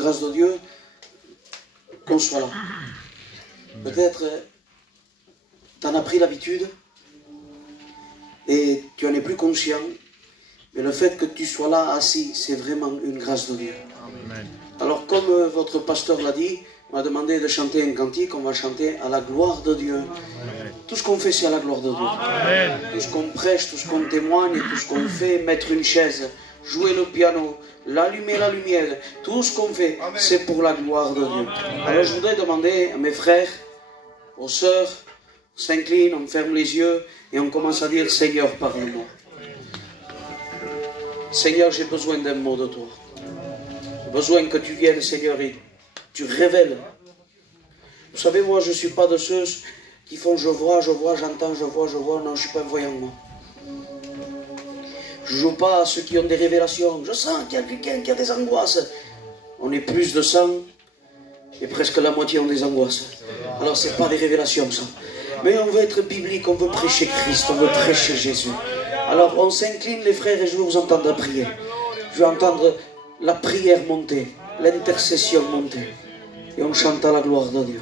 grâce de Dieu qu'on soit là. Peut-être tu en as pris l'habitude et tu n'en es plus conscient, mais le fait que tu sois là assis, c'est vraiment une grâce de Dieu. Amen. Alors comme votre pasteur l'a dit, on m'a demandé de chanter un cantique, on va chanter à la gloire de Dieu. Amen. Tout ce qu'on fait, c'est à la gloire de Dieu. Amen. Tout ce qu'on prêche, tout ce qu'on témoigne, tout ce qu'on fait, mettre une chaise, jouer le piano, allumer la lumière, tout ce qu'on fait, c'est pour la gloire de Dieu. Alors je voudrais demander à mes frères, aux sœurs, on s'incline, on ferme les yeux et on commence à dire, Seigneur, parle-moi. Seigneur, j'ai besoin d'un mot de toi. J'ai besoin que tu viennes, Seigneur, et tu révèles. Vous savez, moi, je ne suis pas de ceux qui font je vois, j'entends, je vois. Non, je ne suis pas un voyant, moi. Je ne joue pas à ceux qui ont des révélations. Je sens qu'il y a quelqu'un qui a des angoisses. On est plus de 100 et presque la moitié ont des angoisses. Alors, ce n'est pas des révélations, ça. Mais on veut être biblique, on veut prêcher Christ, on veut prêcher Jésus. Alors, on s'incline, les frères, et je vais vous entendre prier. Je vais entendre la prière monter, l'intercession monter. Et on chante à la gloire de Dieu.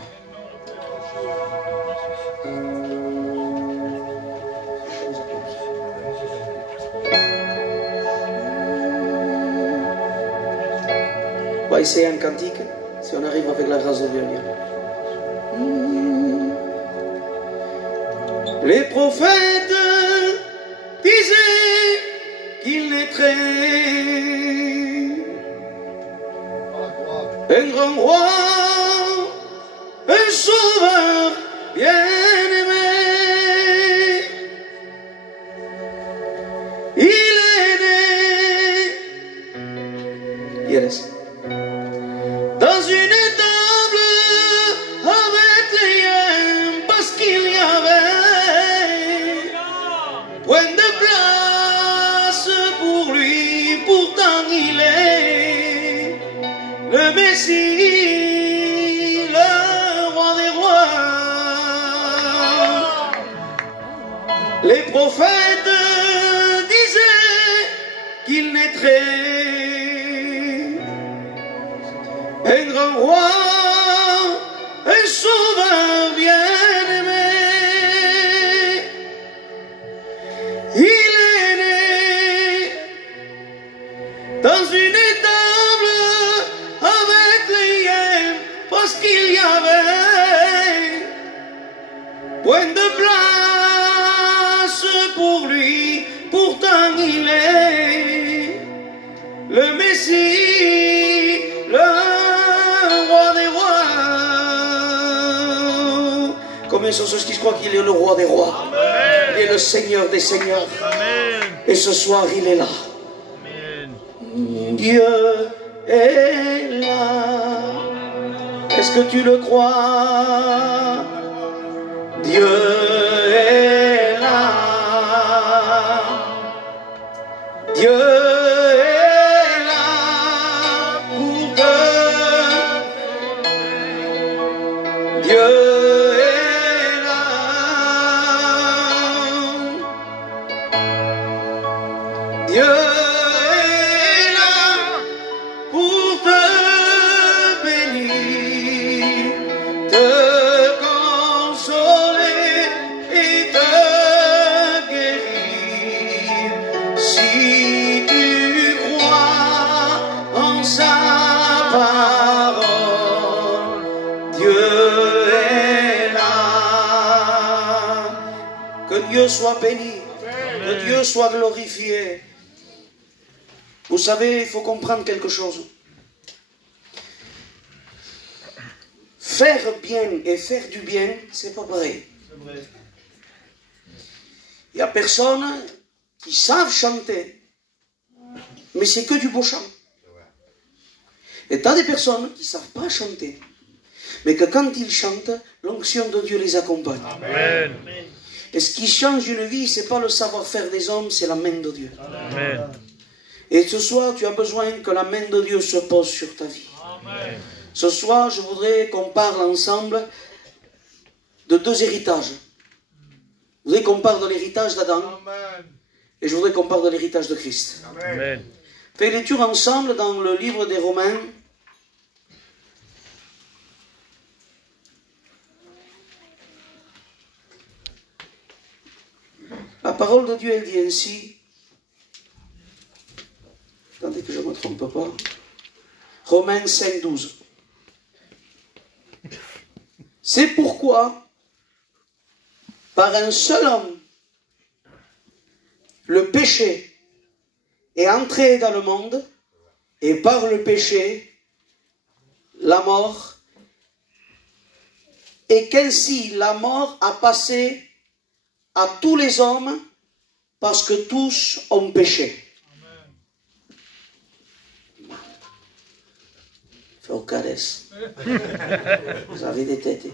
On va essayer un cantique, si on arrive avec la grâce de Dieu. Les prophètes disaient qu'il naîtrait un grand roi, un sauveur bien-aimé. Il est né, yes, dans une étable à Bethléem, parce qu'il y avait point de place pour lui, pourtant il est le Messie, le roi des rois. Les prophètes disaient qu'il naîtrait un grand roi, un sauveur bien-aimé. Il est né dans une étable à Bethléem, parce qu'il y avait point de place pour lui, pourtant il est le Messie, le roi des rois. Combien sont ceux qui croient qu'il est le roi des rois? Amen. Il est le Seigneur des seigneurs. Amen. Et ce soir il est là. Amen. Dieu est là. Est-ce que tu le crois? Dieu est là. Dieu est là pour te. Dieu est là. Dieu est là pour te bénir, te consoler et te guérir. Si tu crois en sa parole, Dieu est là. Que Dieu soit béni, que Dieu soit glorifié. Vous savez, il faut comprendre quelque chose. Faire bien et faire du bien, c'est pas pareil. Il y a personnes qui savent chanter, mais c'est que du beau chant. Et tu as des personnes qui ne savent pas chanter, mais que quand ils chantent, l'onction de Dieu les accompagne. Amen. Et ce qui change une vie, ce n'est pas le savoir-faire des hommes, c'est la main de Dieu. Amen. Et ce soir, tu as besoin que la main de Dieu se pose sur ta vie. Amen. Ce soir, je voudrais qu'on parle ensemble de deux héritages. Je voudrais qu'on parle de l'héritage d'Adam. Et je voudrais qu'on parle de l'héritage de Christ. Amen. Fais lecture ensemble dans le livre des Romains, La parole de Dieu, elle dit ainsi. Attendez que je ne me trompe pas. Romains 5, 12. C'est pourquoi, par un seul homme, le péché est entré dans le monde, et par le péché, la mort, et qu'ainsi la mort a passé à tous les hommes, parce que tous ont péché. Vous avez des têtes.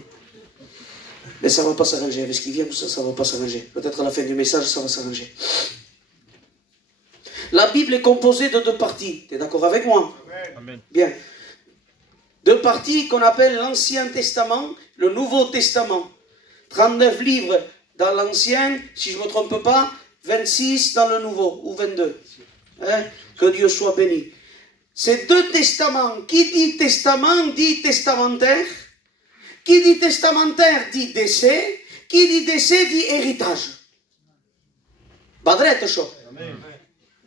Mais ça ne va pas s'arranger. Avec ce qui vient, ça ne va pas s'arranger. Peut-être à la fin du message, ça va s'arranger. La Bible est composée de 2 parties. Tu es d'accord avec moi? Amen. Bien. 2 parties qu'on appelle l'Ancien Testament, le Nouveau Testament. 39 livres dans l'Ancien, si je ne me trompe pas, 26 dans le Nouveau, ou 22. Hein? Que Dieu soit béni. Ces 2 testaments, qui dit testament dit testamentaire, qui dit testamentaire dit décès, qui dit décès dit héritage. Badrette chaud.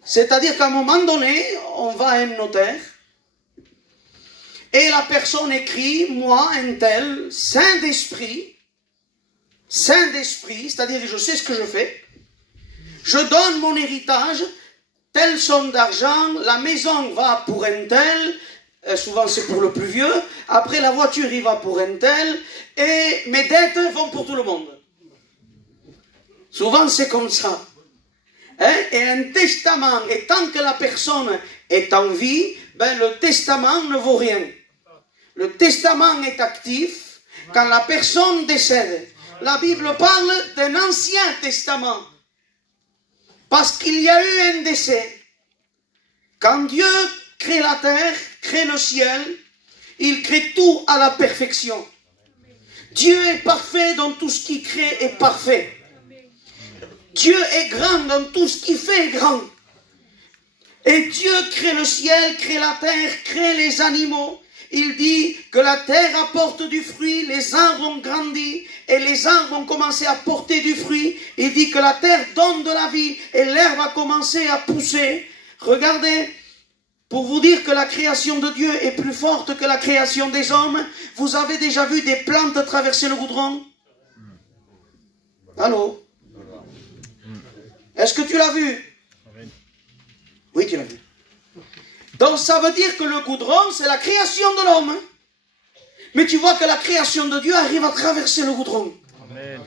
C'est-à-dire qu'à un moment donné, on va à un notaire, et la personne écrit, moi, un tel, saint d'esprit, c'est-à-dire je sais ce que je fais, je donne mon héritage, telle somme d'argent, la maison va pour un tel, souvent c'est pour le plus vieux, après la voiture il va pour un tel, et mes dettes vont pour tout le monde. Souvent c'est comme ça. Hein? Et un testament, et tant que la personne est en vie, ben, le testament ne vaut rien. Le testament est actif quand la personne décède. La Bible parle d'un ancien testament. Parce qu'il y a eu un décès. Quand Dieu crée la terre, crée le ciel, il crée tout à la perfection. Dieu est parfait dans tout ce qu'il crée est parfait. Dieu est grand dans tout ce qu'il fait est grand. Et Dieu crée le ciel, crée la terre, crée les animaux. Il dit que la terre apporte du fruit, les arbres ont grandi et les arbres ont commencé à porter du fruit. Il dit que la terre donne de la vie et l'herbe a commencé à pousser. Regardez, pour vous dire que la création de Dieu est plus forte que la création des hommes, vous avez déjà vu des plantes traverser le goudron? Allô? Est-ce que tu l'as vu? Oui, tu l'as vu. Donc ça veut dire que le goudron, c'est la création de l'homme. Mais tu vois que la création de Dieu arrive à traverser le goudron. Amen.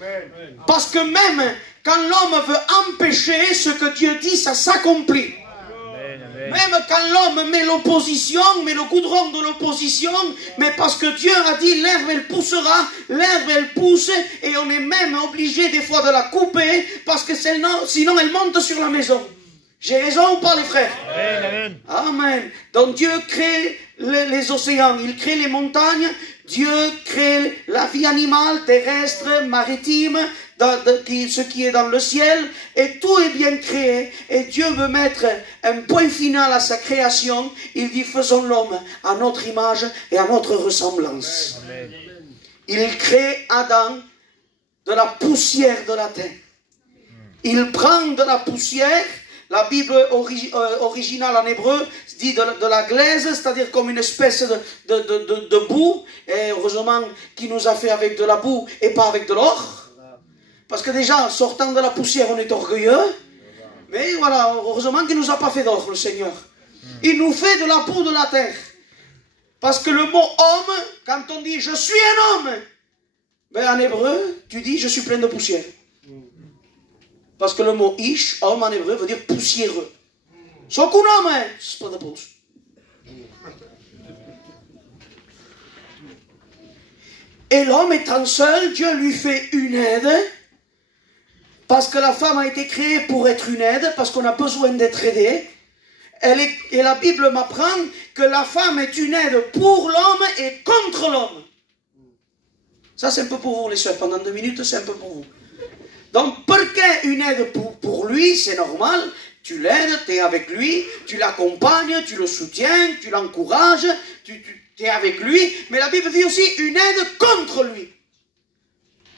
Parce que même quand l'homme veut empêcher ce que Dieu dit, ça s'accomplit. Même quand l'homme met l'opposition, met le goudron de l'opposition, mais parce que Dieu a dit l'herbe elle poussera, l'herbe elle pousse, et on est même obligé des fois de la couper, parce que sinon elle monte sur la maison. J'ai raison ou pas les frères? Amen. Amen. Donc Dieu crée les océans, il crée les montagnes, Dieu crée la vie animale, terrestre, maritime, ce qui est dans le ciel, et tout est bien créé. Et Dieu veut mettre un point final à sa création. Il dit faisons l'homme à notre image et à notre ressemblance. Amen. Il crée Adam de la poussière de la terre. Il prend de la poussière. La Bible originale en hébreu dit de la glaise, c'est-à-dire comme une espèce de boue. Et heureusement qu'il nous a fait avec de la boue et pas avec de l'or. Parce que déjà, sortant de la poussière, on est orgueilleux. Mais voilà, heureusement qu'il ne nous a pas fait d'or, le Seigneur. Il nous fait de la boue de la terre. Parce que le mot homme, quand on dit je suis un homme, ben en hébreu, tu dis je suis plein de poussière. Parce que le mot ish, homme en hébreu, veut dire poussiéreux. Ce qu'on homme, c'est pas de pouce. Et l'homme étant seul, Dieu lui fait une aide. Parce que la femme a été créée pour être une aide, parce qu'on a besoin d'être aidé. Et la Bible m'apprend que la femme est une aide pour l'homme et contre l'homme. Ça c'est un peu pour vous les soeurs, pendant 2 minutes c'est un peu pour vous. Donc, pourquoi une aide pour lui, c'est normal, tu l'aides, tu es avec lui, tu l'accompagnes, tu le soutiens, tu l'encourages, tu es avec lui, mais la Bible dit aussi une aide contre lui.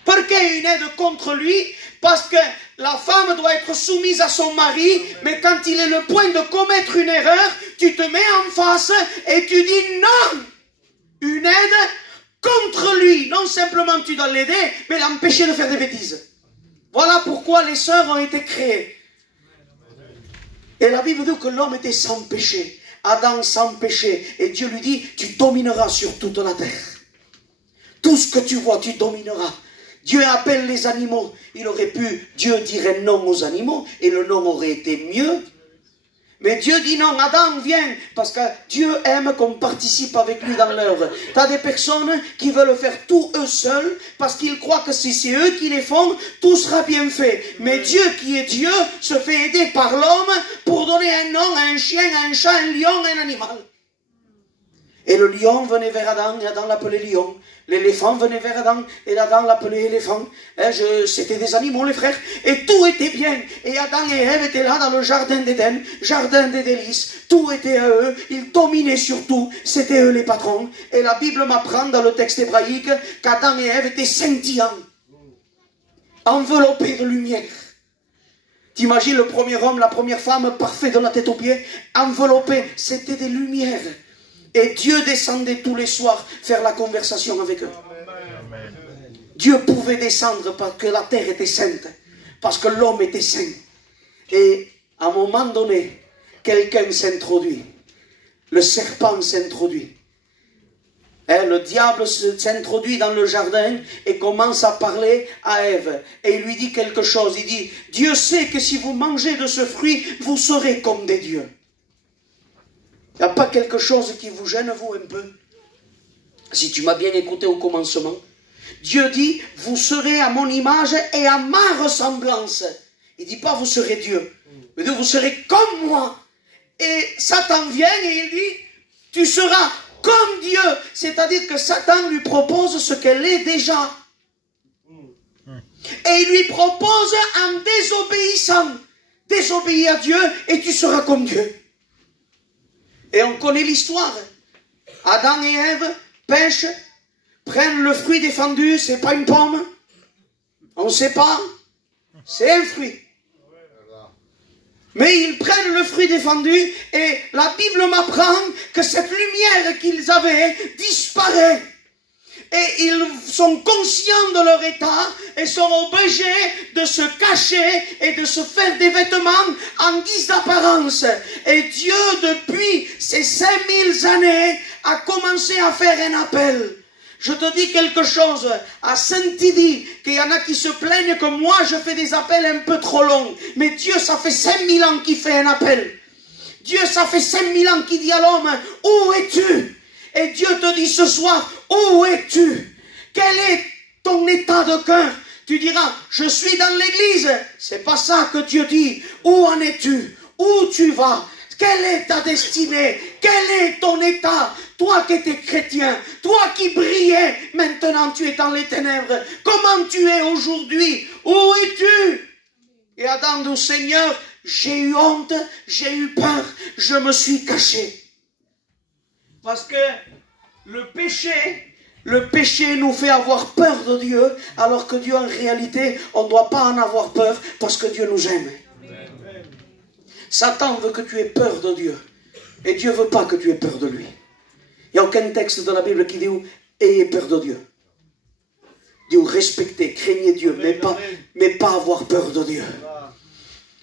Pourquoi une aide contre lui? Parce que la femme doit être soumise à son mari, mais quand il est le point de commettre une erreur, tu te mets en face et tu dis non. Une aide contre lui. Non simplement tu dois l'aider, mais l'empêcher de faire des bêtises. Voilà pourquoi les sœurs ont été créées. Et la Bible dit que l'homme était sans péché. Adam sans péché. Et Dieu lui dit, tu domineras sur toute la terre. Tout ce que tu vois, tu domineras. Dieu appelle les animaux. Dieu dirait non aux animaux et le non aurait été mieux. Mais Dieu dit non, Adam, viens, parce que Dieu aime qu'on participe avec lui dans l'œuvre. Tu as des personnes qui veulent faire tout eux seuls, parce qu'ils croient que si c'est eux qui les font, tout sera bien fait. Mais Dieu qui est Dieu se fait aider par l'homme pour donner un nom à un chien, à un chat, un lion, un animal. Et le lion venait vers Adam, et Adam l'appelait lion. L'éléphant venait vers Adam, et Adam l'appelait éléphant. C'était des animaux, les frères. Et tout était bien. Et Adam et Ève étaient là dans le jardin d'Éden, jardin des délices. Tout était à eux. Ils dominaient sur tout. C'était eux les patrons. Et la Bible m'apprend dans le texte hébraïque qu'Adam et Ève étaient scintillants, enveloppés de lumière. T'imagines le premier homme, la première femme, parfait de la tête aux pieds, enveloppés. C'était des lumières. Et Dieu descendait tous les soirs faire la conversation avec eux. Amen. Dieu pouvait descendre parce que la terre était sainte, parce que l'homme était saint. Et à un moment donné, quelqu'un s'introduit. Le serpent s'introduit. Le diable s'introduit dans le jardin et commence à parler à Ève. Et il lui dit quelque chose. Il dit, Dieu sait que si vous mangez de ce fruit, vous serez comme des dieux. Il n'y a pas quelque chose qui vous gêne, vous, un peu? Si tu m'as bien écouté au commencement, Dieu dit, vous serez à mon image et à ma ressemblance. Il ne dit pas, vous serez Dieu. Il dit, vous serez comme moi. Et Satan vient et il dit, tu seras comme Dieu. C'est-à-dire que Satan lui propose ce qu'elle est déjà. Et il lui propose en désobéissant. Désobéis à Dieu et tu seras comme Dieu. Et on connaît l'histoire. Adam et Ève pêchent, prennent le fruit défendu, c'est pas une pomme. On ne sait pas. C'est un fruit. Mais ils prennent le fruit défendu et la Bible m'apprend que cette lumière qu'ils avaient disparaît. Et ils sont conscients de leur état et sont obligés de se cacher et de se faire des vêtements en guise d'apparence. Et Dieu, depuis ces 5000 années, a commencé à faire un appel. Je te dis quelque chose, à Saint-Idi, qu'il y en a qui se plaignent que moi je fais des appels un peu trop longs. Mais Dieu, ça fait 5000 ans qu'il fait un appel. Dieu, ça fait 5000 ans qu'il dit à l'homme, où es-tu? Et Dieu te dit ce soir, où es-tu? Quel est ton état de cœur? Tu diras, je suis dans l'église. C'est pas ça que Dieu dit. Où en es-tu? Où tu vas? Quelle est ta destinée? Quel est ton état? Toi qui étais chrétien, toi qui brillais, maintenant tu es dans les ténèbres. Comment tu es aujourd'hui? Où es-tu? Et Adam dit, Seigneur, j'ai eu honte, j'ai eu peur, je me suis caché. Parce que le péché nous fait avoir peur de Dieu, alors que Dieu, en réalité, on ne doit pas en avoir peur, parce que Dieu nous aime. Amen. Satan veut que tu aies peur de Dieu, et Dieu ne veut pas que tu aies peur de lui. Il n'y a aucun texte de la Bible qui dit « ayez peur de Dieu ». Il dit « respectez, craignez Dieu, mais pas avoir peur de Dieu ».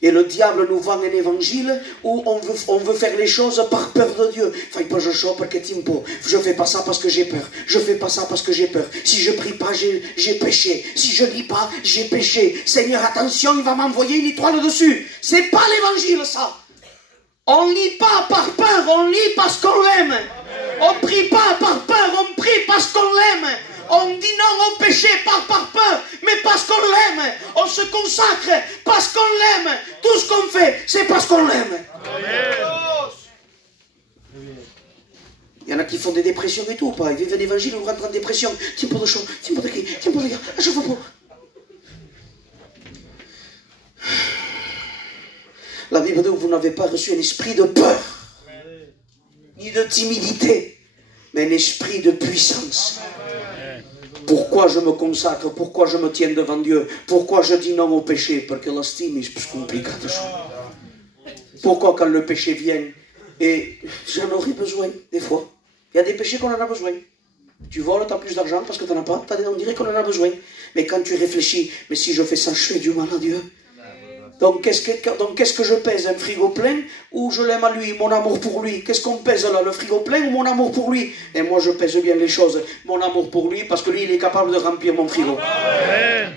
Et le diable nous vend un évangile où on veut faire les choses par peur de Dieu. Fai pas je chope perché timpo. Je fais pas ça parce que j'ai peur. Je fais pas ça parce que j'ai peur. Si je prie pas, j'ai péché. Si je lis pas, j'ai péché. Seigneur, attention, il va m'envoyer une étoile dessus. C'est pas l'évangile, ça. On lit pas par peur, on lit parce qu'on l'aime. On prie pas par peur, on prie parce qu'on l'aime. On dit non au péché, pas par peur, mais parce qu'on l'aime. On se consacre parce qu'on l'aime. Tout ce qu'on fait, c'est parce qu'on l'aime. Il y en a qui font des dépressions et tout, pas. Ils vivent l'évangile, ils rentrent en dépression. Tiens pour de choses, tiens pour de qui, tiens pour de gars, je veux pas. La Bible dit, vous n'avez pas reçu un esprit de peur, ni de timidité, mais un esprit de puissance. Pourquoi je me consacre? Pourquoi je me tiens devant Dieu? Pourquoi je dis non au péché? Parce que l'estime est plus compliquée. Pourquoi quand le péché vient, et j'en aurais besoin des fois. Il y a des péchés qu'on en a besoin. Tu voles, tu as plus d'argent parce que tu n'en as pas. On dirait qu'on en a besoin. Mais quand tu réfléchis, mais si je fais ça, je fais du mal à Dieu. Donc qu'est-ce que je pèse? Un frigo plein ou je l'aime à lui, mon amour pour lui? Qu'est-ce qu'on pèse là? Le frigo plein ou mon amour pour lui? Et moi je pèse bien les choses. Mon amour pour lui parce que lui il est capable de remplir mon frigo. Amen.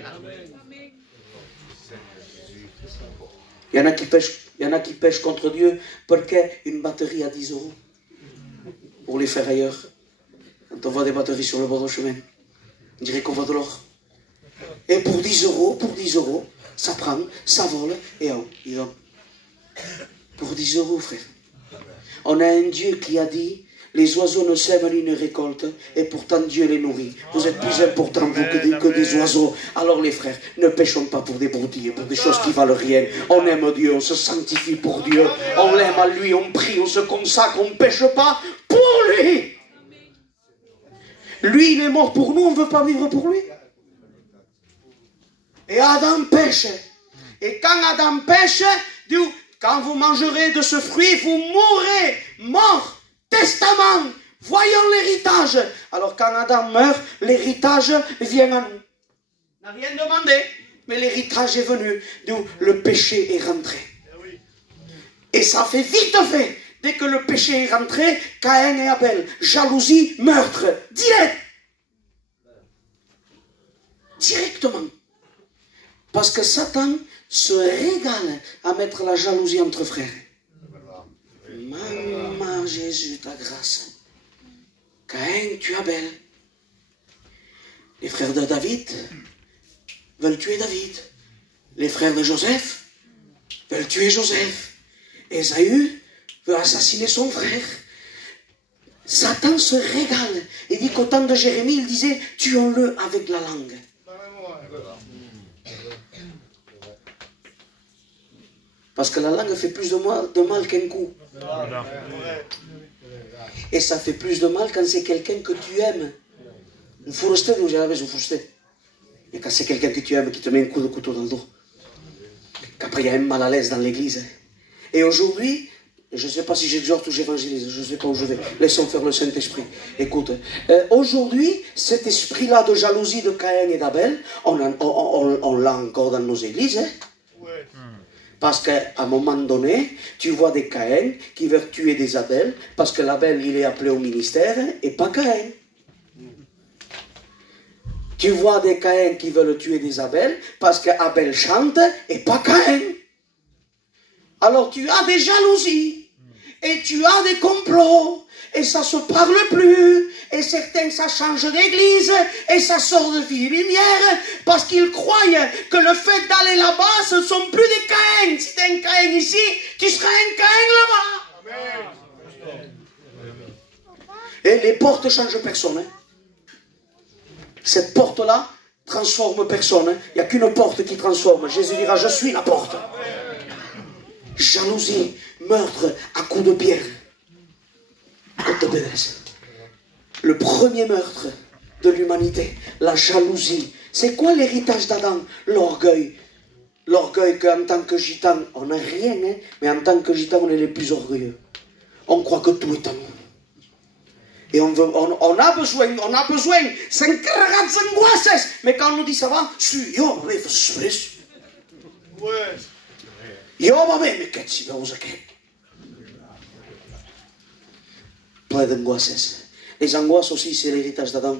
Il y en a qui pêchent contre Dieu parce qu'une batterie à 10 euros pour les faire ailleurs. Quand on voit des batteries sur le bord du chemin, on dirait qu'on voit de l'or. Et pour 10 euros, ça prend, ça vole, et oh, dis donc. Pour 10 euros, frère. On a un Dieu qui a dit, les oiseaux ne sèment ni ne récoltent, et pourtant Dieu les nourrit. Vous êtes plus importants, vous, que des oiseaux. Alors les frères, ne péchons pas pour des broutilles, pour des choses qui valent rien. On aime Dieu, on se sanctifie pour Dieu. On l'aime à lui, on prie, on se consacre, on ne pêche pas pour lui. Lui, il est mort pour nous, on ne veut pas vivre pour lui. Et Adam pêche. Et quand Adam pêche, Dieu, quand vous mangerez de ce fruit, vous mourrez, mort, testament, voyons l'héritage. Alors quand Adam meurt, l'héritage vient à nous. On n'a rien demandé, mais l'héritage est venu. D'où le péché est rentré. Et ça fait vite fait. Dès que le péché est rentré, Caïn et Abel, jalousie, meurtre, direct. Directement. Parce que Satan se régale à mettre la jalousie entre frères. Maman Jésus, ta grâce. Caïn tue Abel. Les frères de David veulent tuer David. Les frères de Joseph veulent tuer Joseph. Ésaü veut assassiner son frère. Satan se régale. Il dit qu'au temps de Jérémie, il disait, tuons-le avec la langue. Parce que la langue fait plus de mal qu'un coup. Et ça fait plus de mal quand c'est quelqu'un que tu aimes. Et quand c'est quelqu'un que tu aimes qui te met un coup de couteau dans le dos. Qu'après il y a un mal à l'aise dans l'église. Et aujourd'hui, je ne sais pas si j'exhorte ou j'évangélise, je ne sais pas où je vais. Laissons faire le Saint-Esprit. Écoute, aujourd'hui, cet esprit-là de jalousie de Caïn et d'Abel, on l'a encore dans nos églises. Hein? Ouais. Parce qu'à un moment donné, tu vois des Caïn qui veulent tuer des Abel, parce que l'Abel, il est appelé au ministère, et pas Caïn. Tu vois des Caïn qui veulent tuer des Abel, parce qu'Abel chante, et pas Caïn. Alors tu as des jalousies, et tu as des complots, et ça se parle plus, et certains ça change d'église, et ça sort de vie et lumière, parce qu'ils croient que le fait d'aller là-bas, ce ne sont plus des Caïns. Si tu es un Caïn ici, tu seras un Caïn là-bas. Et les portes ne changent personne. Hein. Cette porte-là transforme personne. Hein. Il n'y a qu'une porte qui transforme. Jésus dira, je suis la porte. Jalousie, meurtre à coups de pierre. Le premier meurtre de l'humanité, la jalousie. C'est quoi l'héritage d'Adam? L'orgueil. L'orgueil qu'en tant que gitan, on n'a rien, hein, mais en tant que gitan, on est les plus orgueilleux. On croit que tout est à nous. Et on a besoin, c'est mais quand on nous dit ça va, plein d'angoisses. Les angoisses aussi, c'est l'héritage d'Adam.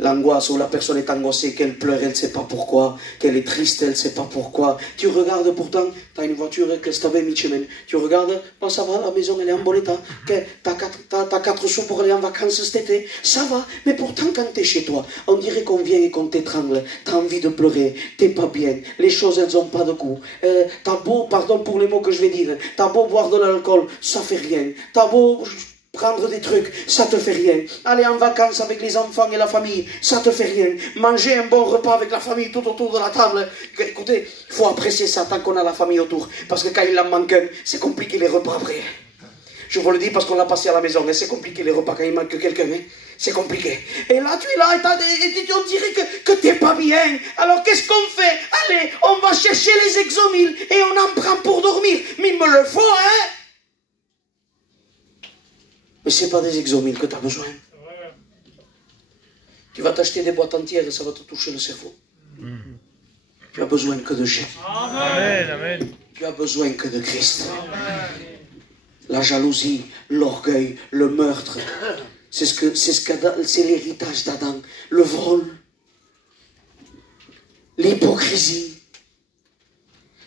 L'angoisse où la personne est angoissée, qu'elle pleure, elle ne sait pas pourquoi, qu'elle est triste, elle ne sait pas pourquoi. Tu regardes pourtant, tu as une voiture, tu regardes, bon ça va, la maison elle est en bon état, tu as 4 sous pour aller en vacances cet été, ça va, mais pourtant quand tu es chez toi, on dirait qu'on vient et qu'on t'étrangle, tu as envie de pleurer, tu n'es pas bien, les choses elles n'ont pas de goût, tu as beau, pardon pour les mots que je vais dire, tu as beau boire de l'alcool, ça fait rien, tu as beau prendre des trucs, ça te fait rien. Aller en vacances avec les enfants et la famille, ça te fait rien. Manger un bon repas avec la famille tout autour de la table. Écoutez, il faut apprécier ça tant qu'on a la famille autour. Parce que quand il en manque un, c'est compliqué les repas après. Je vous le dis parce qu'on l'a passé à la maison. Et c'est compliqué les repas quand il manque quelqu'un. Hein? C'est compliqué. Et là, tu es là et on dirait que tu n'es pas bien. Alors qu'est-ce qu'on fait? Allez, on va chercher les exomiles et on en prend pour dormir. Mais il me le faut, hein? Mais ce n'est pas des exomiles que tu as besoin. Tu vas t'acheter des boîtes entières et ça va te toucher le cerveau. Tu as besoin que de Jésus. Amen, amen. Tu as besoin que de Christ. La jalousie, l'orgueil, le meurtre, c'est l'héritage d'Adam. Le vol, l'hypocrisie.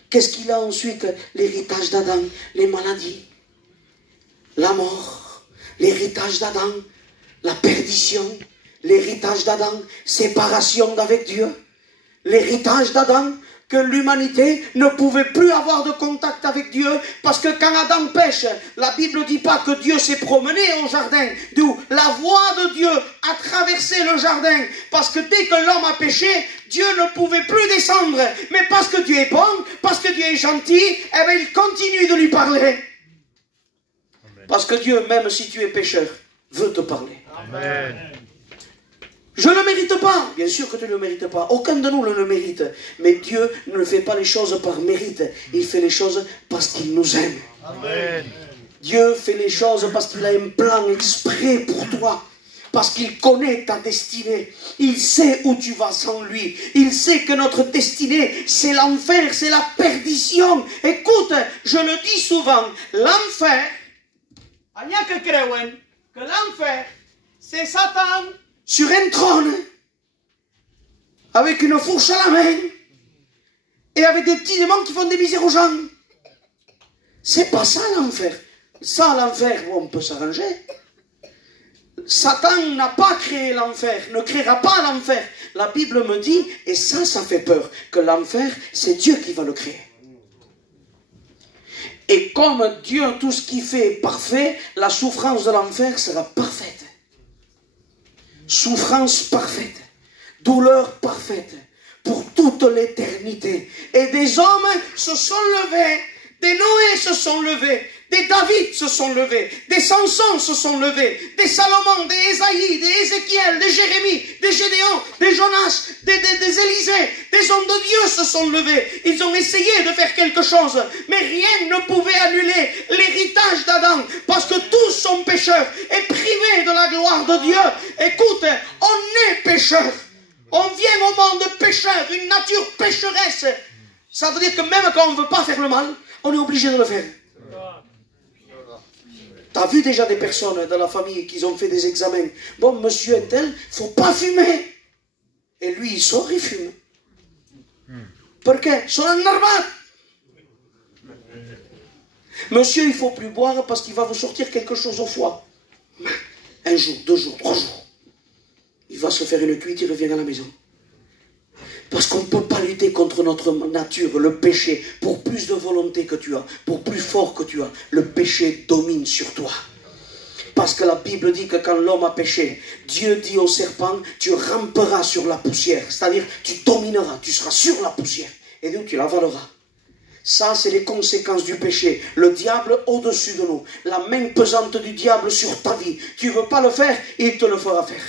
Qu'est-ce qu'il a ensuite? L'héritage d'Adam, les maladies, la mort. L'héritage d'Adam, la perdition. L'héritage d'Adam, séparation d'avec Dieu. L'héritage d'Adam, que l'humanité ne pouvait plus avoir de contact avec Dieu, parce que quand Adam pêche, la Bible ne dit pas que Dieu s'est promené au jardin, d'où la voix de Dieu a traversé le jardin, parce que dès que l'homme a péché, Dieu ne pouvait plus descendre, mais parce que Dieu est bon, parce que Dieu est gentil, eh bien il continue de lui parler. Amen. Parce que Dieu, même si tu es pécheur, veut te parler. Amen. Je ne le mérite pas. Bien sûr que tu ne le mérites pas. Aucun de nous ne le mérite. Mais Dieu ne fait pas les choses par mérite. Il fait les choses parce qu'il nous aime. Amen. Dieu fait les choses parce qu'il a un plan exprès pour toi. Parce qu'il connaît ta destinée. Il sait où tu vas sans lui. Il sait que notre destinée, c'est l'enfer, c'est la perdition. Écoute, je le dis souvent, l'enfer, il n'y a que creuen que l'enfer, c'est Satan sur un trône, avec une fourche à la main, et avec des petits démons qui font des misères aux gens. C'est pas ça l'enfer. Ça, l'enfer, on peut s'arranger. Satan n'a pas créé l'enfer, ne créera pas l'enfer. La Bible me dit, et ça fait peur, que l'enfer, c'est Dieu qui va le créer. Et comme Dieu, tout ce qu'il fait est parfait, la souffrance de l'enfer sera parfaite. Souffrance parfaite, douleur parfaite, pour toute l'éternité. Et des hommes se sont levés, des Noé se sont levés, des David se sont levés, des Samson se sont levés, des Salomon, des Ésaïe, des Ézéchiel, des Jérémie, des Gédéon, des Jonas, des Élisée, des hommes de Dieu se sont levés. Ils ont essayé de faire quelque chose, mais rien ne pouvait annuler l'héritage d'Adam, parce que tous sont pécheurs et privés de la gloire de Dieu. Écoute, on est pécheurs. On vient au monde pécheur, une nature pécheresse. Ça veut dire que même quand on ne veut pas faire le mal, on est obligé de le faire. Tu as vu déjà des personnes dans la famille qui ont fait des examens. Bon, monsieur un tel, il ne faut pas fumer. Et lui, il sort, il fume. Pourquoi? Sono normal. Monsieur, il ne faut plus boire parce qu'il va vous sortir quelque chose au foie. Un jour, 2 jours, 3 jours. Il va se faire une cuite, il revient à la maison. Parce qu'on ne peut pas lutter contre notre nature, le péché. Pour plus de volonté que tu as, pour plus fort que tu as, le péché domine sur toi. Parce que la Bible dit que quand l'homme a péché, Dieu dit au serpent, tu ramperas sur la poussière. C'est-à-dire, tu domineras, tu seras sur la poussière. Et donc, tu l'avaleras. Ça, c'est les conséquences du péché. Le diable au-dessus de nous. La main pesante du diable sur ta vie. Tu ne veux pas le faire, il te le fera faire.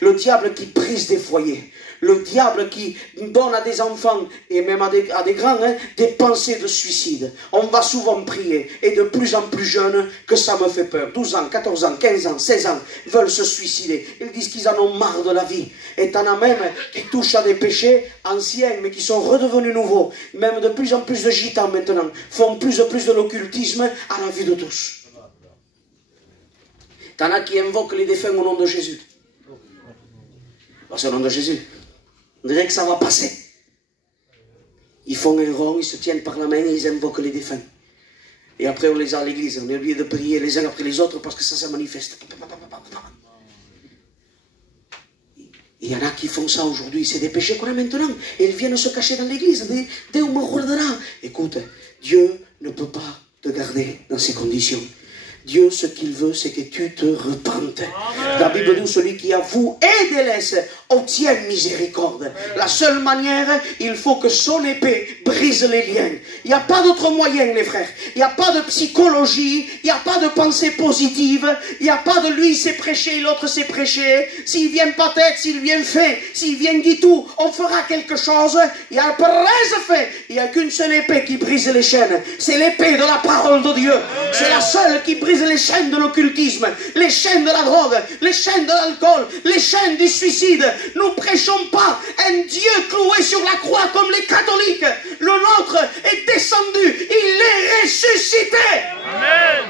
Le diable qui brise des foyers. Le diable qui donne à des enfants, et même à des grands, des pensées de suicide. On va souvent prier, et de plus en plus jeunes, que ça me fait peur. 12 ans, 14 ans, 15 ans, 16 ans, veulent se suicider. Ils disent qu'ils en ont marre de la vie. Et t'en as même qui touchent à des péchés anciens, mais qui sont redevenus nouveaux. Même de plus en plus de gitans maintenant font plus de l'occultisme à la vue de tous. T'en as qui invoquent les défunts au nom de Jésus. C'est au nom de Jésus. On dirait que ça va passer. Ils font un rond, ils se tiennent par la main et ils invoquent les défunts. Et après on les a à l'église. On est obligé de prier les uns après les autres parce que ça manifeste. Il y en a qui font ça aujourd'hui. C'est des péchés qu'on a maintenant. Et ils viennent se cacher dans l'église. Dieu me regardera. Écoute, Dieu ne peut pas te garder dans ces conditions. Dieu, ce qu'il veut, c'est que tu te repentes. La Bible dit, celui qui avoue et délaisse obtienne miséricorde. La seule manière, il faut que son épée brise les liens. Il n'y a pas d'autre moyen, les frères. Il n'y a pas de psychologie, il n'y a pas de pensée positive, il n'y a pas de lui c'est prêché, l'autre c'est prêché. S'il vient pas tête, s'il vient fait, s'il vient dit tout, on fera quelque chose. Il y a presse fait. Il n'y a qu'une seule épée qui brise les chaînes. C'est l'épée de la parole de Dieu. C'est la seule qui brise les chaînes de l'occultisme, les chaînes de la drogue, les chaînes de l'alcool, les chaînes du suicide. Nous prêchons pas un Dieu cloué sur la croix comme les catholiques. Le nôtre est descendu, il est ressuscité. Amen.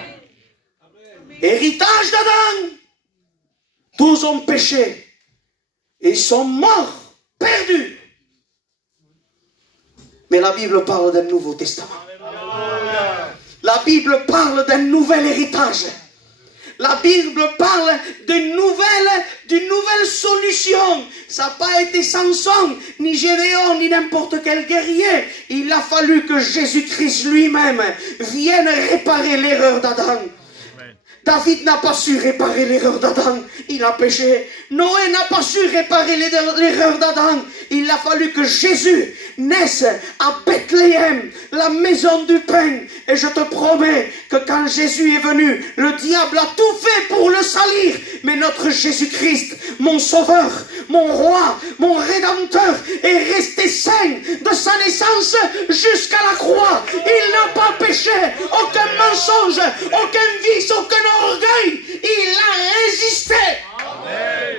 Héritage d'Adam. Tous ont péché et ils sont morts, perdus. Mais la Bible parle d'un nouveau testament. La Bible parle d'un nouvel héritage. La Bible parle d'une nouvelle solution. Ça n'a pas été Samson, ni Gédéon, ni n'importe quel guerrier. Il a fallu que Jésus-Christ lui-même vienne réparer l'erreur d'Adam. David n'a pas su réparer l'erreur d'Adam, il a péché. Noé n'a pas su réparer l'erreur d'Adam. Il a fallu que Jésus naisse à Bethléem, la maison du pain. Et je te promets que quand Jésus est venu, le diable a tout fait pour le salir. Mais notre Jésus-Christ, mon sauveur, mon roi, mon rédempteur, est resté saint de sa naissance jusqu'à la croix. Il n'a pas péché, aucun mensonge, aucun vice, aucun orgueil. Il a résisté. Amen.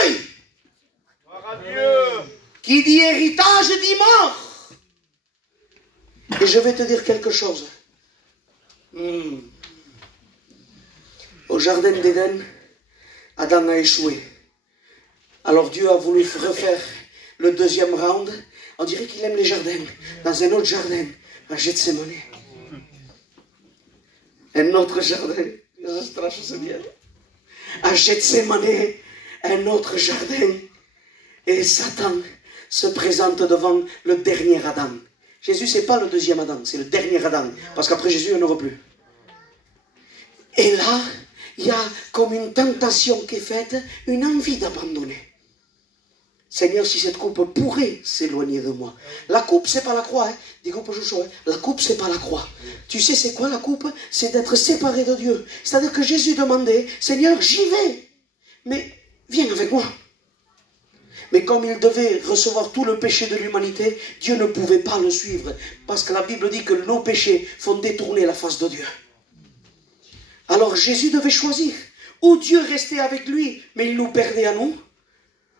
Aïe. Qui dit héritage dit mort. Et je vais te dire quelque chose. Au jardin d'Éden, Adam a échoué. Alors Dieu a voulu refaire le deuxième round. On dirait qu'il aime les jardins. Dans un autre jardin, à Gethsemane. Un autre jardin. À Gethsemane, un autre jardin. Et Satan se présente devant le dernier Adam. Jésus, ce n'est pas le deuxième Adam, c'est le dernier Adam. Parce qu'après Jésus, il n'y en aura plus. Et là, il y a comme une tentation qui est faite, une envie d'abandonner. Seigneur, si cette coupe pourrait s'éloigner de moi. La coupe, c'est pas la croix. Hein. La coupe, c'est pas la croix. Tu sais, c'est quoi la coupe? C'est d'être séparé de Dieu. C'est-à-dire que Jésus demandait, Seigneur, j'y vais. Mais viens avec moi. Mais comme il devait recevoir tout le péché de l'humanité, Dieu ne pouvait pas le suivre. Parce que la Bible dit que nos péchés font détourner la face de Dieu. Alors Jésus devait choisir. Ou Dieu restait avec lui, mais il nous perdait à nous.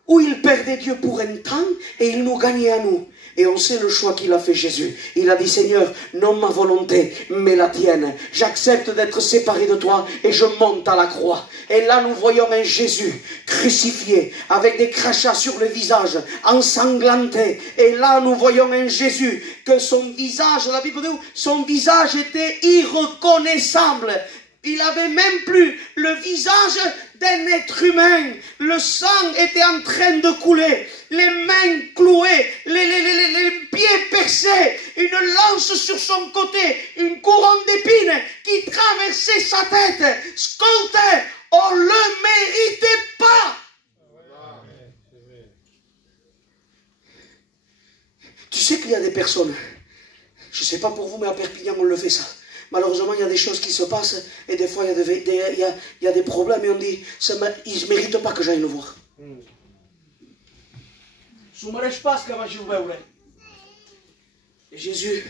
Ou il perdait Dieu pour un temps et il nous gagnait à nous. Et on sait le choix qu'il a fait Jésus. Il a dit, Seigneur, non ma volonté, mais la tienne. J'accepte d'être séparé de toi et je monte à la croix. Et là, nous voyons un Jésus crucifié, avec des crachats sur le visage, ensanglanté. Et là, nous voyons un Jésus que son visage, la Bible dit, son visage était irreconnaissable. Il n'avait même plus le visage d'un être humain. Le sang était en train de couler. Les mains clouées, les pieds percés, une lance sur son côté, une couronne d'épines qui traversait sa tête, scoltait. On ne le méritait pas. Tu sais qu'il y a des personnes, je ne sais pas pour vous, mais à Perpignan on le fait ça. Malheureusement, il y a des choses qui se passent et des fois, il y a des problèmes et on dit, ils ne méritent pas que j'aille le voir. Et Jésus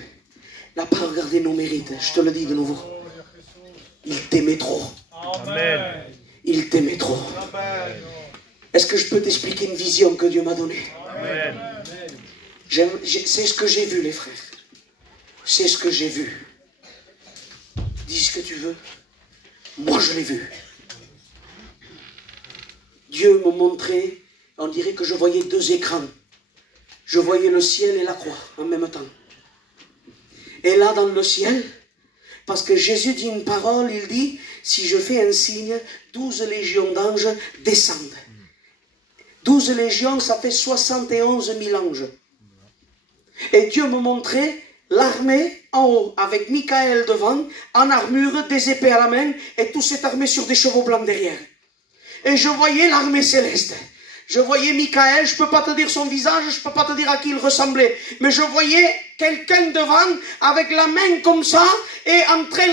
n'a pas regardé nos mérites, je te le dis de nouveau. Il t'aimait trop. Amen. Il t'aimait trop. Est-ce que je peux t'expliquer une vision que Dieu m'a donnée? C'est ce que j'ai vu, les frères. C'est ce que j'ai vu. Dis ce que tu veux. Moi, je l'ai vu. Dieu me montrait, on dirait que je voyais deux écrans. Je voyais le ciel et la croix en même temps. Et là, dans le ciel, parce que Jésus dit une parole, il dit, si je fais un signe, 12 légions d'anges descendent. 12 légions, ça fait 71 000 anges. Et Dieu me montrait l'armée en haut, avec Michael devant, en armure, des épées à la main, et toute cette armée sur des chevaux blancs derrière. Et je voyais l'armée céleste. Je voyais Michael, je ne peux pas te dire son visage, je ne peux pas te dire à qui il ressemblait. Mais je voyais quelqu'un devant, avec la main comme ça, et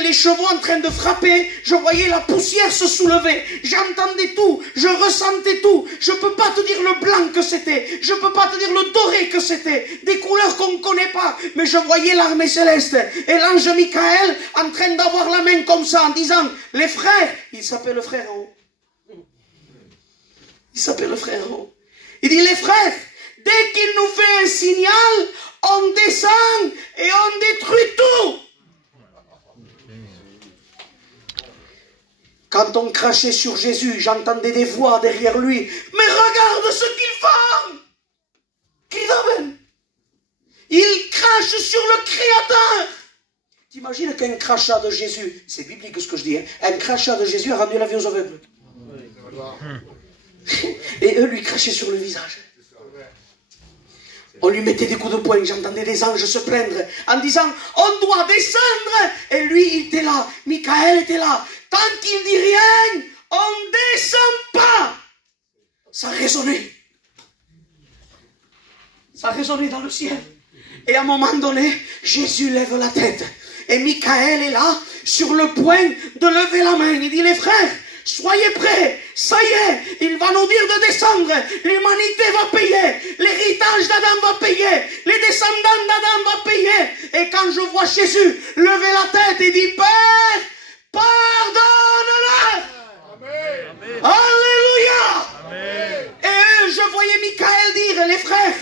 les chevaux en train de frapper. Je voyais la poussière se soulever. J'entendais tout, je ressentais tout. Je ne peux pas te dire le blanc que c'était. Je ne peux pas te dire le doré que c'était. Des couleurs qu'on ne connaît pas. Mais je voyais l'armée céleste. Et l'ange Michael en train d'avoir la main comme ça, en disant, les frères, il s'appelle le frère en haut. Il s'appelle le frère. Il dit, les frères, dès qu'il nous fait un signal, on descend et on détruit tout. Quand on crachait sur Jésus, j'entendais des voix derrière lui. Mais regarde ce qu'ils font. Ils crachent sur le Créateur. T'imagines qu'un crachat de Jésus, c'est biblique ce que je dis, hein, un crachat de Jésus a rendu la vie aux aveugles. Et eux lui crachaient sur le visage. On lui mettait des coups de poing. J'entendais des anges se plaindre en disant, on doit descendre. Et lui, il était là. Michael était là. Tant qu'il dit rien, on ne descend pas. Ça résonnait. Ça résonnait dans le ciel. Et à un moment donné, Jésus lève la tête. Et Michael est là, sur le point de lever la main. Il dit, les frères, soyez prêts, ça y est, il va nous dire de descendre, l'humanité va payer, l'héritage d'Adam va payer, les descendants d'Adam va payer. Et quand je vois Jésus lever la tête, il dit, Père, pardonne-leur. Alléluia. Amen. Et je voyais Michael dire, les frères,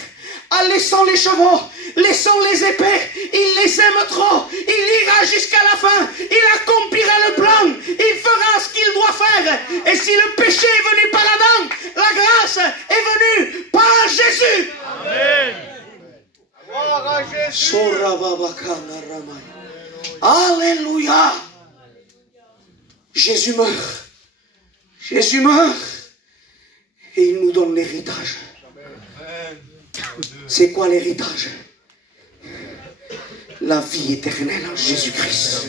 laissons les chevaux, laissons les épées, il les aime trop, il ira jusqu'à la fin, il accomplira le plan, il fera ce qu'il doit faire. Et si le péché est venu par Adam, la grâce est venue par Jésus. Amen. Alléluia. Jésus meurt. Jésus meurt. Et il nous donne l'héritage. C'est quoi l'héritage? La vie éternelle en Jésus-Christ.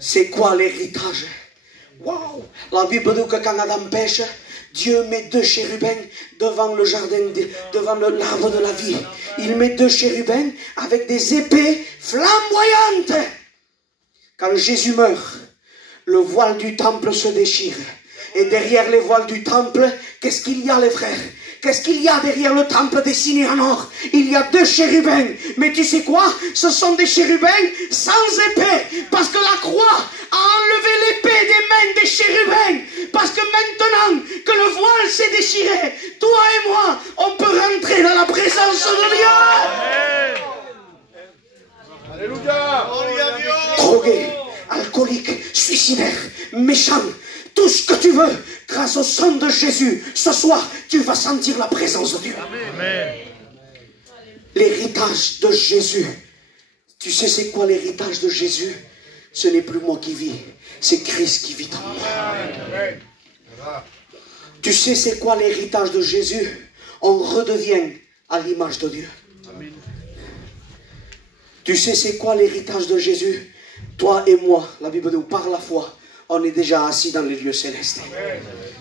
C'est quoi l'héritage? Wow. La Bible dit que quand Adam pêche, Dieu met 2 chérubins devant le jardin, devant l'arbre de la vie. Il met 2 chérubins avec des épées flamboyantes. Quand Jésus meurt, le voile du temple se déchire. Et derrière les voiles du temple, qu'est-ce qu'il y a, les frères? Qu'est-ce qu'il y a derrière le temple dessiné en or? Il y a 2 chérubins. Mais tu sais quoi? Ce sont des chérubins sans épée. Parce que la croix a enlevé l'épée des mains des chérubins. Parce que maintenant que le voile s'est déchiré, toi et moi, on peut rentrer dans la présence de Dieu. Alléluia. Drogué, alcoolique, suicidaire, méchant, tout ce que tu veux, grâce au sang de Jésus, ce soir, tu vas sentir la présence de Dieu. Amen. L'héritage de Jésus. Tu sais c'est quoi l'héritage de Jésus? Ce n'est plus moi qui vis, c'est Christ qui vit en moi. Amen. Tu sais c'est quoi l'héritage de Jésus? On redevient à l'image de Dieu. Amen. Tu sais c'est quoi l'héritage de Jésus? Toi et moi, la Bible dit, par la foi, on est déjà assis dans les lieux célestes. Amen.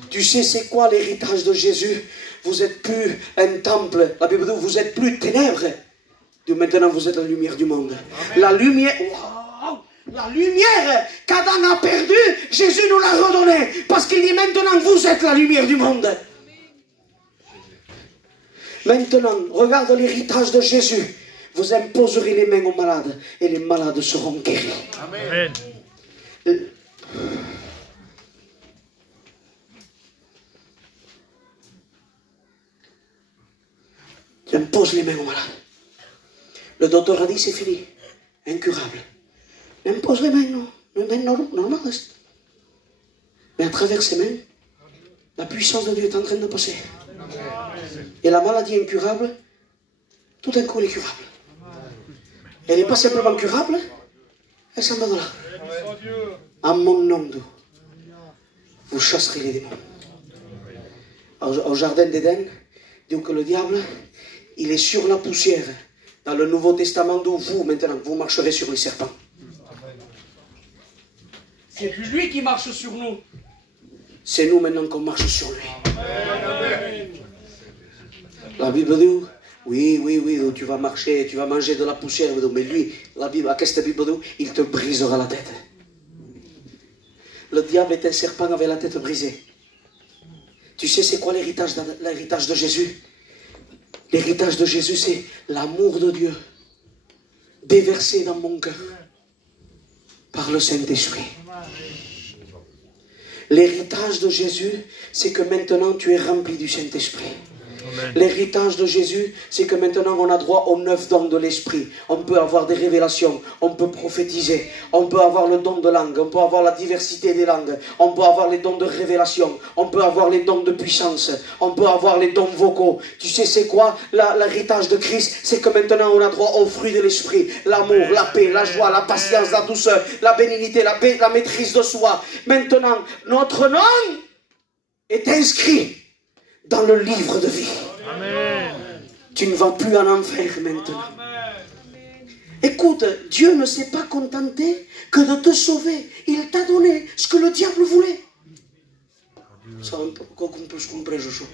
Tu sais c'est quoi l'héritage de Jésus? Vous n'êtes plus un temple. La Bible dit, vous n'êtes plus ténèbres. Maintenant vous êtes la lumière du monde. Amen. La lumière, wow, la lumière qu'Adam a perdue, Jésus nous l'a redonnée. Parce qu'il dit maintenant vous êtes la lumière du monde. Maintenant, regarde l'héritage de Jésus. Vous imposerez les mains aux malades et les malades seront guéris. Amen. J'impose les mains aux malades. Le docteur a dit c'est fini, incurable. Impose les mains, non, les mains normales. Mais à travers ces mains, la puissance de Dieu est en train de passer. Et la maladie incurable, tout d'un coup elle est curable. Elle n'est pas simplement curable, elle s'en va de là. À mon nom, vous chasserez les démons. Au jardin d'Éden, dit que le diable, il est sur la poussière. Dans le Nouveau Testament, d'où vous, maintenant, vous marcherez sur les serpents. C'est plus lui qui marche sur nous. C'est nous maintenant qu'on marche sur lui. Amen. La Bible dit, oui, tu vas marcher, tu vas manger de la poussière, mais lui, la Bible, qu'est-ce que la Bible dit? Il te brisera la tête. Le diable est un serpent avec la tête brisée. Tu sais c'est quoi l'héritage de Jésus? L'héritage de Jésus, c'est l'amour de Dieu déversé dans mon cœur par le Saint-Esprit. L'héritage de Jésus, c'est que maintenant tu es rempli du Saint-Esprit. L'héritage de Jésus, c'est que maintenant on a droit aux 9 dons de l'Esprit. On peut avoir des révélations, on peut prophétiser, on peut avoir le don de langue, on peut avoir la diversité des langues, on peut avoir les dons de révélation, on peut avoir les dons de puissance, on peut avoir les dons vocaux. Tu sais c'est quoi l'héritage de Christ? C'est que maintenant on a droit aux fruits de l'Esprit. L'amour, la paix, la joie, la patience, la douceur, la bénignité, la maîtrise de soi. Maintenant, notre nom est inscrit dans le livre de vie. Amen. Tu ne vas plus en enfer maintenant. Amen. Écoute, Dieu ne s'est pas contenté que de te sauver. Il t'a donné ce que le diable voulait. Ça, on peut se comprendre, Joshua.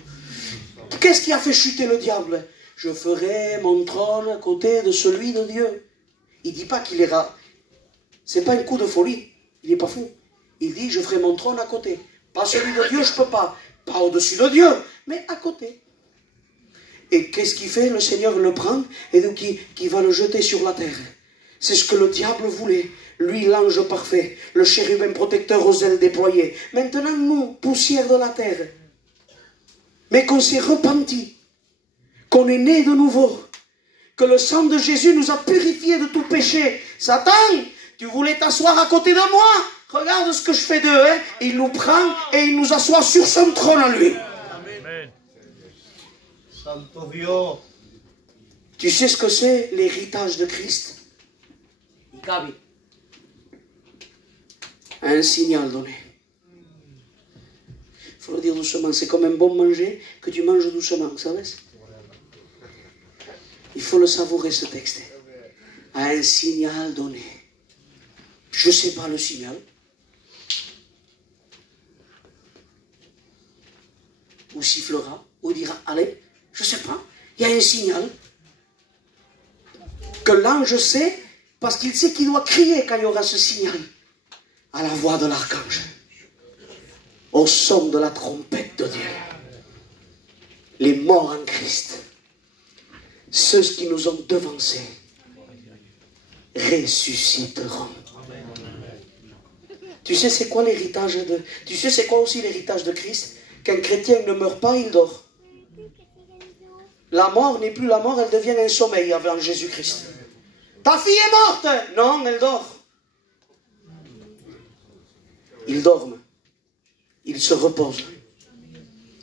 Qu'est-ce qui a fait chuter le diable? Je ferai mon trône à côté de celui de Dieu. Il ne dit pas qu'il ira. Ce n'est pas un coup de folie. Il n'est pas fou. Il dit, je ferai mon trône à côté. Pas celui de Dieu, je ne peux pas. Pas au-dessus de Dieu, mais à côté. Et qu'est-ce qu'il fait? Le Seigneur le prend et donc il va le jeter sur la terre. C'est ce que le diable voulait. Lui, l'ange parfait, le chérubin protecteur aux ailes déployées. Maintenant, nous, poussière de la terre, mais qu'on s'est repenti, qu'on est né de nouveau, que le sang de Jésus nous a purifiés de tout péché. Satan, tu voulais t'asseoir à côté de moi? Regarde ce que je fais d'eux. Hein? Il nous prend et il nous assoit sur son trône à lui. Amen. Tu sais ce que c'est l'héritage de Christ? Un signal donné. Il faut le dire doucement. C'est comme un bon manger que tu manges doucement. Vous savez? Il faut le savourer ce texte. Un signal donné. Je ne sais pas le signal. Ou sifflera, ou dira, allez, je ne sais pas, il y a un signal que l'ange sait, parce qu'il sait qu'il doit crier quand il y aura ce signal, à la voix de l'archange, au son de la trompette de Dieu. Les morts en Christ, ceux qui nous ont devancés, ressusciteront. Tu sais c'est quoi l'héritage de... Tu sais c'est quoi aussi l'héritage de Christ? Qu'un chrétien ne meurt pas, il dort. La mort n'est plus la mort, elle devient un sommeil avant Jésus-Christ. Ta fille est morte! Non, elle dort. Ils dorment. Ils se reposent.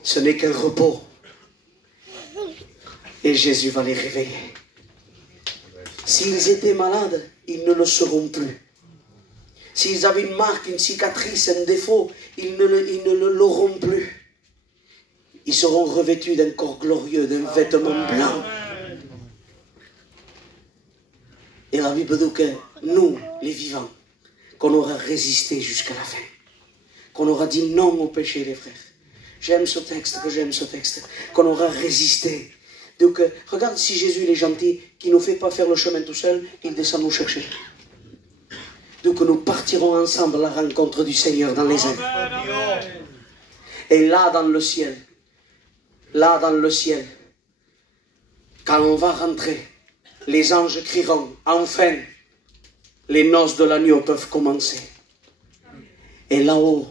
Ce n'est qu'un repos. Et Jésus va les réveiller. S'ils étaient malades, ils ne le seront plus. S'ils avaient une marque, une cicatrice, un défaut, ils ne l'auront plus. Ils seront revêtus d'un corps glorieux, d'un vêtement blanc. Et la Bible dit que nous, les vivants, qu'on aura résisté jusqu'à la fin. Qu'on aura dit non au péché, les frères. J'aime ce texte, qu'on aura résisté. Donc, regarde si Jésus il est gentil, qui ne nous fait pas faire le chemin tout seul, il descend nous chercher. Donc nous partirons ensemble à la rencontre du Seigneur dans les airs. Et là dans le ciel, quand on va rentrer, les anges crieront, enfin, les noces de l'agneau peuvent commencer. Et là-haut,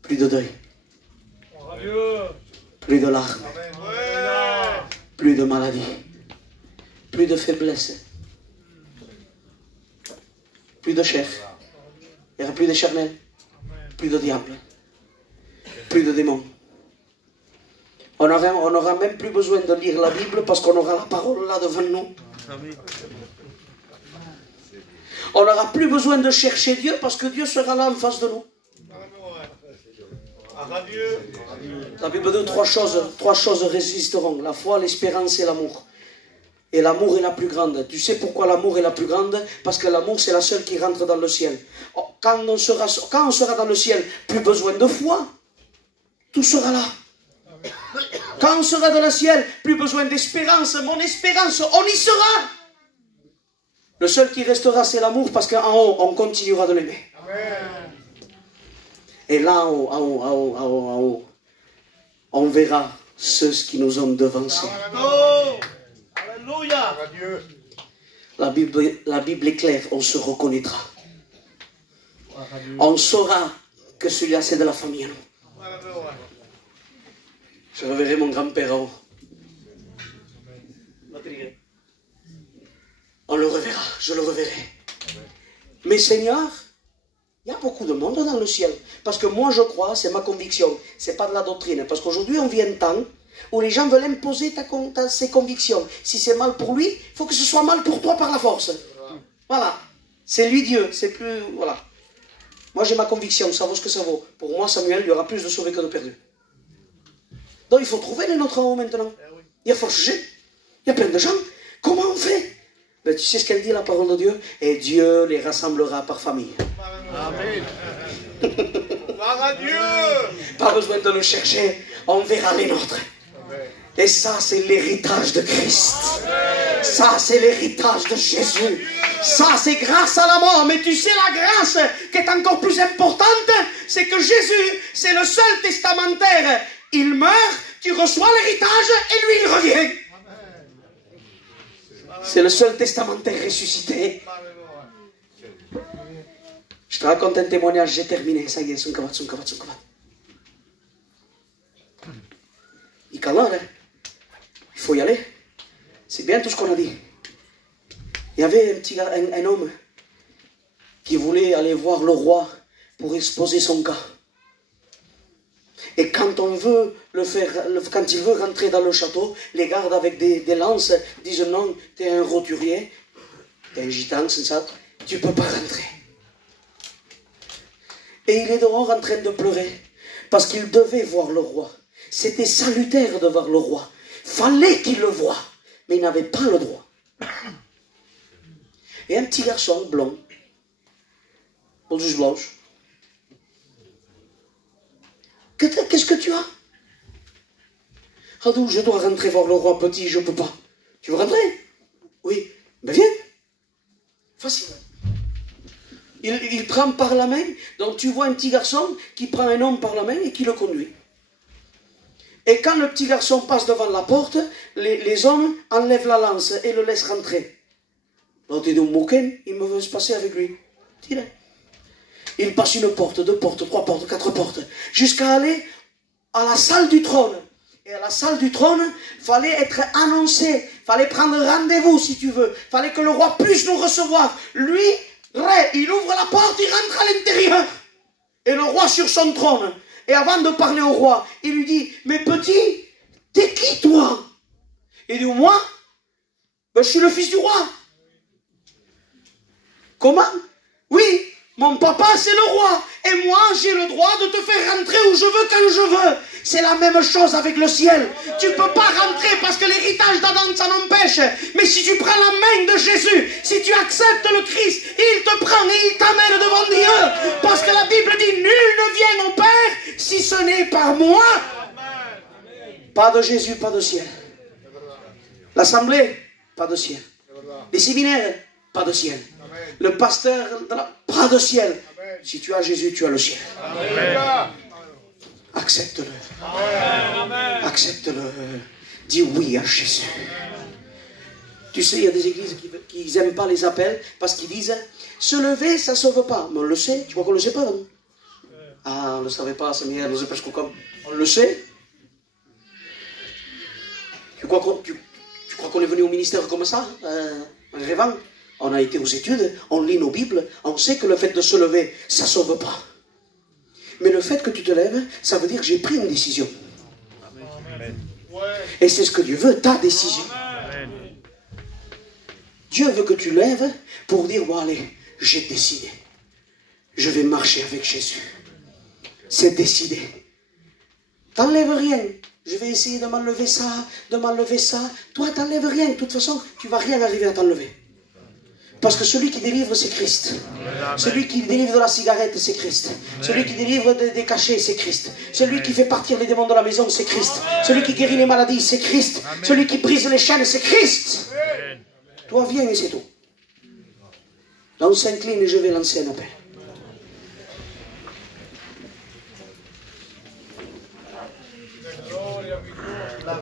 plus de deuil, plus de larmes, plus de maladie, plus de faiblesse, plus de chair, il n'y aura plus de charnel, plus de diable, plus de démons. On n'aura même plus besoin de lire la Bible parce qu'on aura la parole là devant nous. On n'aura plus besoin de chercher Dieu parce que Dieu sera là en face de nous. La Bible dit trois choses résisteront: la foi, l'espérance et l'amour. Et l'amour est la plus grande. Tu sais pourquoi l'amour est la plus grande? Parce que l'amour c'est la seule qui rentre dans le ciel. Quand on sera dans le ciel, plus besoin de foi. Tout sera là. Quand on sera dans le ciel, plus besoin d'espérance. Mon espérance, on y sera. Le seul qui restera, c'est l'amour, parce qu'en haut, on continuera de l'aimer. Et là, en haut, on verra ceux qui nous ont devancés. Alléluia. La Bible est claire, on se reconnaîtra. On saura que celui-là, c'est de la famille à nous. Je reverrai mon grand-père en haut. On le reverra, je le reverrai. Mais Seigneur, il y a beaucoup de monde dans le ciel. Parce que moi je crois, c'est ma conviction, c'est pas de la doctrine. Parce qu'aujourd'hui on vit un temps où les gens veulent imposer ses convictions. Si c'est mal pour lui, il faut que ce soit mal pour toi par la force. Voilà. C'est lui Dieu, c'est plus... Voilà. Moi j'ai ma conviction, ça vaut ce que ça vaut. Pour moi Samuel, il y aura plus de sauvés que de perdus. Donc il faut trouver les nôtres en haut maintenant. Il faut chercher. Il y a plein de gens. Comment on fait? Ben, tu sais ce qu'elle dit la parole de Dieu? Et Dieu les rassemblera par famille. Amen. Gloire à Dieu. Pas besoin de le chercher, on verra les nôtres. Et ça, c'est l'héritage de Christ. Ça, c'est l'héritage de Jésus. Ça, c'est grâce à la mort. Mais tu sais, la grâce qui est encore plus importante, c'est que Jésus, c'est le seul testamentaire. Il meurt, tu reçois l'héritage et lui, il revient. C'est le seul testamentaire ressuscité. Je te raconte un témoignage, j'ai terminé. Ça y est, son kavat. Il faut y aller. C'est bien tout ce qu'on a dit. Il y avait un homme qui voulait aller voir le roi pour exposer son cas. Et quand on veut le faire, quand il veut rentrer dans le château, les gardes avec des lances disent non, tu es un roturier, tu es un gitan, c'est ça, tu ne peux pas rentrer. Et il est dehors en train de pleurer, parce qu'il devait voir le roi. C'était salutaire de voir le roi. Fallait qu'il le voie, mais il n'avait pas le droit. Et un petit garçon blond, bouche blanche. Qu'est-ce que tu as? Radou, je dois rentrer voir le roi petit, je ne peux pas. Tu veux rentrer? Oui. Ben viens. Facile. Il prend par la main, donc tu vois un petit garçon qui prend un homme par la main et qui le conduit. Et quand le petit garçon passe devant la porte, les hommes enlèvent la lance et le laissent rentrer. Donc il dit, Mouken, il me veut se passer avec lui. Tire. Il passe une porte, 2 portes, 3 portes, 4 portes, jusqu'à aller à la salle du trône. Et à la salle du trône, il fallait être annoncé, il fallait prendre rendez-vous si tu veux, il fallait que le roi puisse nous recevoir. Lui, il ouvre la porte, il rentre à l'intérieur. Et le roi sur son trône. Et avant de parler au roi, il lui dit, mais petit, t'es qui toi? Il dit, moi, ben, je suis le fils du roi. Comment? Oui, mon papa c'est le roi. Et moi j'ai le droit de te faire rentrer où je veux quand je veux. C'est la même chose avec le ciel. Tu ne peux pas rentrer parce que l'héritage d'Adam ça n'empêche. Mais si tu prends la main de Jésus, si tu acceptes le Christ, il te prend et il t'amène devant Dieu. Parce que la Bible dit, nul ne vient au Père si ce n'est par moi. Pas de Jésus, pas de ciel. L'assemblée, pas de ciel. Les séminaires, pas de ciel. Le pasteur, pas de ciel. Si tu as Jésus, tu as le ciel. Accepte-le. Accepte-le. Dis oui à Jésus. Tu sais, il y a des églises qui n'aiment pas les appels parce qu'ils disent se lever, ça ne sauve pas. Mais on le sait. Tu crois qu'on ne le sait pas, non? Ah, on ne le savait pas, Seigneur, nous empêche comme. On le sait. Tu crois qu'on est venu au ministère comme ça, en rêvant? On a été aux études, on lit nos Bibles, on sait que le fait de se lever, ça ne sauve pas. Mais le fait que tu te lèves, ça veut dire que j'ai pris une décision. Amen. Et c'est ce que Dieu veut, ta décision. Amen. Dieu veut que tu lèves pour dire, bon allez, j'ai décidé. Je vais marcher avec Jésus. C'est décidé. T'enlèves rien. Je vais essayer de m'enlever ça, de m'enlever ça. Toi, t'enlèves rien. De toute façon, tu ne vas rien arriver à t'enlever. Parce que celui qui délivre, c'est Christ. Celui qui délivre de la cigarette, c'est Christ. Celui qui délivre des cachets, c'est Christ. Celui qui fait partir les démons de la maison, c'est Christ. Celui qui guérit les maladies, c'est Christ. Celui qui brise les chaînes, c'est Christ. Toi, viens et c'est tout. Là, on s'incline et je vais lancer un appel.